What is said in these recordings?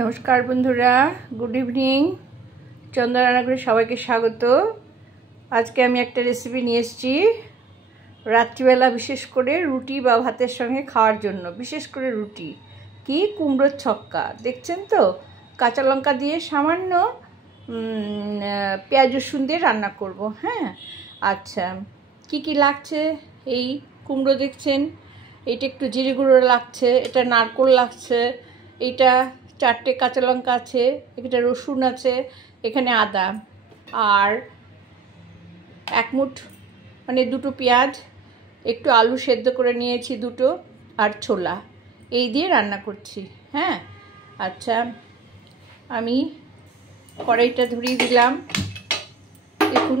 নমস্কার বন্ধুরা, good evening. চন্দনা রান্নাঘরে সবাইকে স্বাগত। আজকে আমি একটা রেসিপি নিয়ে এসেছি রাত্রিবেলা, বিশেষ করে রুটি বা ভাতের সঙ্গে খাওয়ার জন্য। বিশেষ করে রুটি, কি কুমড়োর ছক্কা দেখছেন তো, কাঁচা লঙ্কা দিয়ে সামান্য পেঁয়াজ রসুন দিয়ে রান্না করব। হ্যাঁ, আচ্ছা, কি লাগছে? এই কুমড়ো দেখছেন, এটা একটু জিরে গুঁড়ো লাগছে, এটা নারকোল লাগছে, এইটা 4টে কাঁচা লঙ্কা আছে, এটা রসুন আছে, এখানে আদা, আর 1 মুঠ মানে 2টো পেঁয়াজ, একটু আলু সেদ্ধ করে নিয়েছি 2টো, আর ছোলা। এই দিয়ে রান্না করছি। হ্যাঁ, আচ্ছা, আমি কড়াইটা ধরিয়ে দিলাম। দেখুন,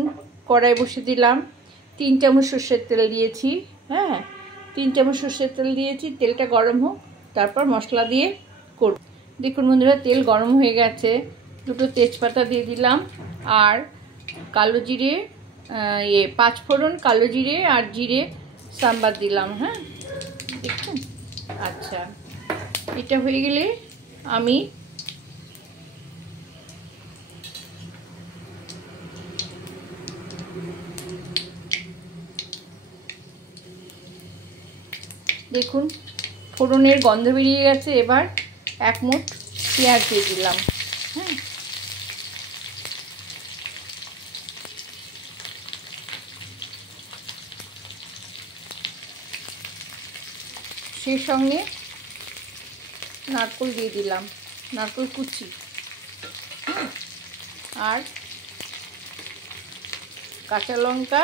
কড়াই বসে দিলাম। 3 চামচ সর্ষের তেল দিয়েছি। হ্যাঁ, 3 চামচ সর্ষের তেল দিয়েছি। তেলটা গরম হোক, তারপর মশলা দিয়ে করব। দেখুন বন্ধুরা, তেল গরম হয়ে গেছে। 2টো তেজপাতা দিয়ে দিলাম, আর কালো জিরে, 5 ফোড়ন, কালো জিরে আর জিরে সাম্বার দিলাম। হ্যাঁ, দেখুন। আচ্ছা, এটা হয়ে গেলে আমি দেখুন ফোড়নের গন্ধ বেরিয়ে গেছে। এবার 1 মুঠ পেঁয়াজ দিয়ে দিলাম। হ্যাঁ, সেই সঙ্গে নারকোল দিয়ে দিলাম, নারকোল কুচি, আর কাঁচা লঙ্কা,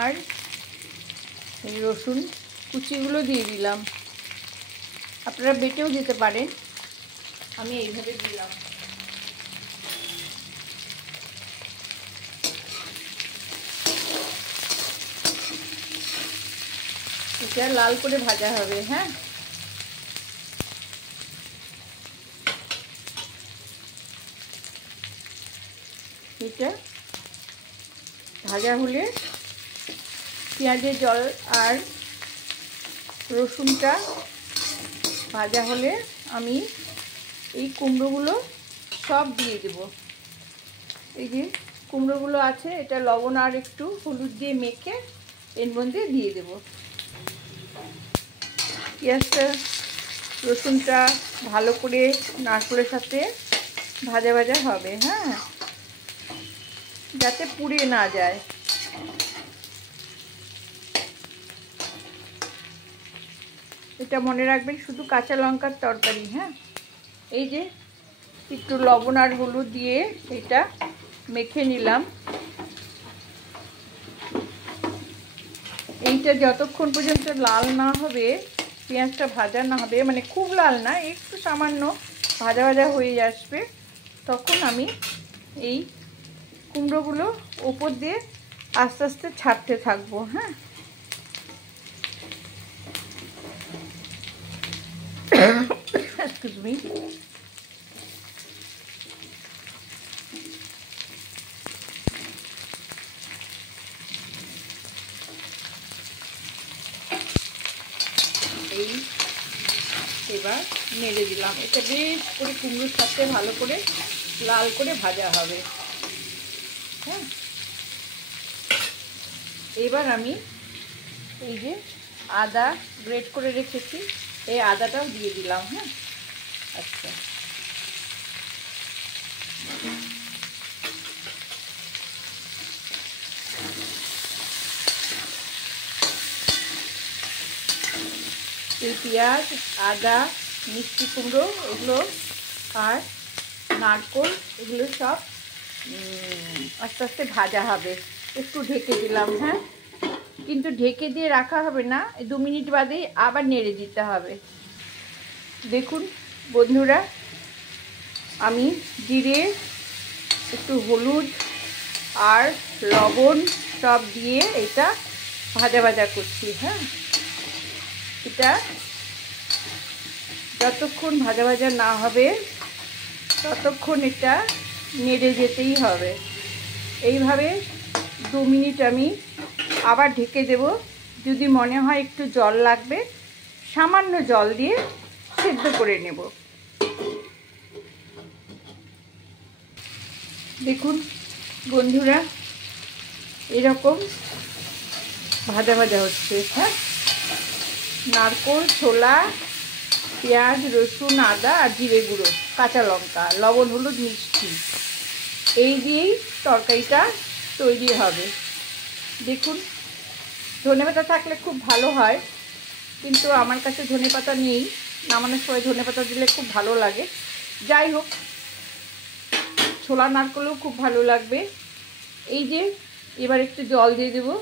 আর রসুন কুচিগুলো দিয়ে দিলাম। আপনারা বেটেও দিতে পারেন, আমি এইভাবে দিলাম। এটা লাল করে ভাজা হবে। হ্যাঁ, এটা ভাজা হলে, পেঁয়াজের জল আর রসুনটা ভাজা হলে আমি এই কুমড়োগুলো সব দিয়ে দেব। এই যে কুমড়োগুলো আছে, এটা লবণ আর একটু হলুদ দিয়ে মেখে এর মধ্যে দিয়ে দেব। পেঁয়াজটা রসুনটা ভালো করে নারকেলের সাথে ভাজা ভাজা হবে। হ্যাঁ, যাতে পুড়ে না যায়। এটা মনে রাখবেন, শুধু কাঁচা লঙ্কার তরকারি। হ্যাঁ, এই যে একটু লবণ আর হলুদ দিয়ে এটা মেখে নিলাম। এইটা যতক্ষণ পর্যন্ত লাল না হবে, পেঁয়াজটা ভাজা না হবে, মানে খুব লাল না, একটু সামান্য ভাজা ভাজা হয়ে আসবে, তখন আমি এই কুমড়োগুলো ওপর দিয়ে আস্তে আস্তে ছাড়তে থাকবো। হ্যাঁ, এক্সকিউজ মি। এই এবার নেড়ে দিলাম। এটা বেশ করে কুমড়োর সাথে ভালো করে লাল করে ভাজা হবে। হ্যাঁ, এবার আমি এই যে আদা গ্রেট করে রেখেছি, এই আদাটাও দিয়ে দিলাম। হ্যাঁ, আচ্ছা, এই পেঁয়াজ, আদা, মিষ্টি কুমড়ো এগুলো আর নারকোল এগুলো সব আস্তে আস্তে ভাজা হবে। একটু ঢেকে দিলাম। হ্যাঁ, কিন্তু ঢেকে দিয়ে রাখা হবে না, 2 মিনিট বাদেই আবার নেড়ে দিতে হবে। দেখুন বন্ধুরা, আমি জিরে, একটু হলুদ আর লবণ সব দিয়ে এটা ভাজা ভাজা করছি। হ্যাঁ, এটা যতক্ষণ ভাজা ভাজা না হবে ততক্ষণ এটা নেড়ে যেতেই হবে। এইভাবে 2 মিনিট আমি আবার ঢেকে দেব। যদি মনে হয় একটু জল লাগবে, সামান্য জল দিয়ে সেদ্ধ করে নেব। দেখুন বন্ধুরা, এরকম ভাজা ভাজা হচ্ছে। হ্যাঁ, নারকোল, ছোলা, পেঁয়াজ, রসুন, আদা আর জিরে গুঁড়ো, কাঁচা লঙ্কা, লবণ, হলুদ, মিষ্টি, এই দিয়েই তরকারিটা তৈরি হবে। দেখুন, ধনেপাতা থাকলে খুব ভালো হয়, কিন্তু আমার কাছে ধনেপাতা নেই। নামানোর সময় ধনেপাতা দিলে খুব ভালো লাগে। যাই হোক, ছোলা নারকেলও খুব ভালো লাগবে। এই যে এবার একটু জল দিয়ে দেবো,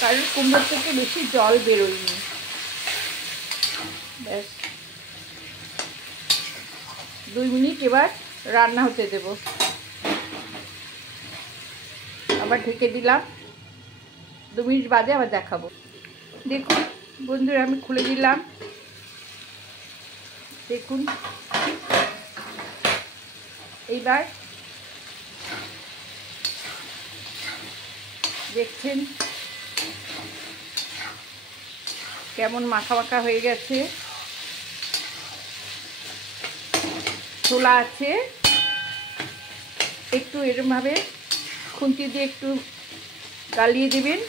কারণ কুমড়োর থেকে বেশি জল বেরোয়নি। ব্যাস 2 মিনিট এবার রান্না হতে দেব। আবার ঢেকে দিলাম, 2 মিনিট বাদে আবার দেখাবো। দেখুন বন্ধুরা, আমি খুলে দিলাম। দেখুন, এইবার দেখছেন কেমন মাখা মাখা হয়ে গেছে। ছোলা আছে, একটু এরকমভাবে খুন্তি দিয়ে একটু গালিয়ে দেবেন।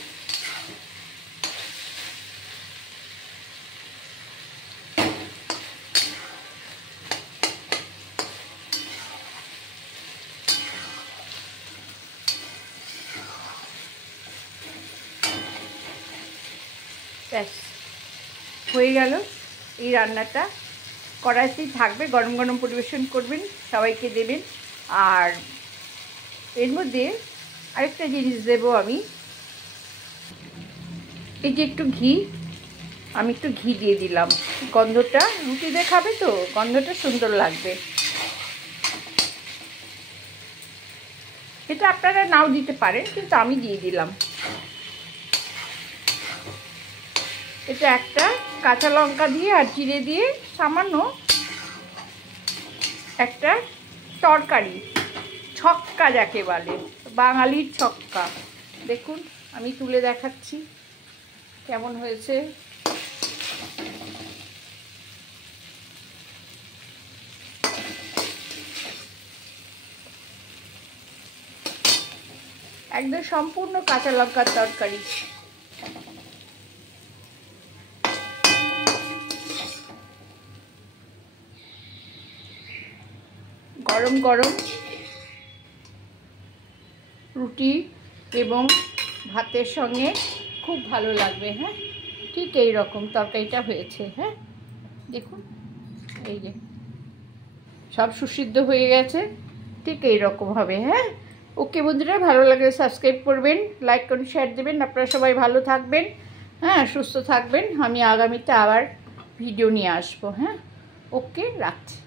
ব্যাস হয়ে গেল এই রান্নাটা। কড়াইতেই থাকবে, গরম গরম পরিবেশন করবেন, সবাইকে দেবেন। আর এর মধ্যে আরেকটা জিনিস দেবো আমি, এই যে একটু ঘি, আমি একটু ঘি দিয়ে দিলাম। গন্ধটা রুটি দিয়ে খাবে তো, গন্ধটা সুন্দর লাগবে। এটা আপনারা নাও দিতে পারেন, কিন্তু আমি দিয়ে দিলাম। এটা একটা কাঁচা লঙ্কা দিয়ে আর জিরে দিয়ে সামান্য একটা তরকারি, ছক্কা যাকে বলে, বাঙালির ছক্কা। দেখুন, আমি তুলে দেখাচ্ছি কেমন হয়েছে। একদম সম্পূর্ণ কাঁচা লঙ্কার তরকারি। গরম গরম রুটি এবং ভাতের সঙ্গে খুব ভালো লাগবে। হ্যাঁ, ঠিক এই রকম তরকারিটা হয়েছে। হ্যাঁ, দেখুন, এই যে সব সুসিদ্ধ হয়ে গেছে, ঠিক এই রকম হবে। হ্যাঁ, ওকে বন্ধুরা, ভালো লাগলে সাবস্ক্রাইব করবেন, লাইক করুন, শেয়ার দেবেন। আপনারা সবাই ভালো থাকবেন, হ্যাঁ, সুস্থ থাকবেন। আমি আগামীতে আবার ভিডিও নিয়ে আসবো। হ্যাঁ, ওকে, রাখছি।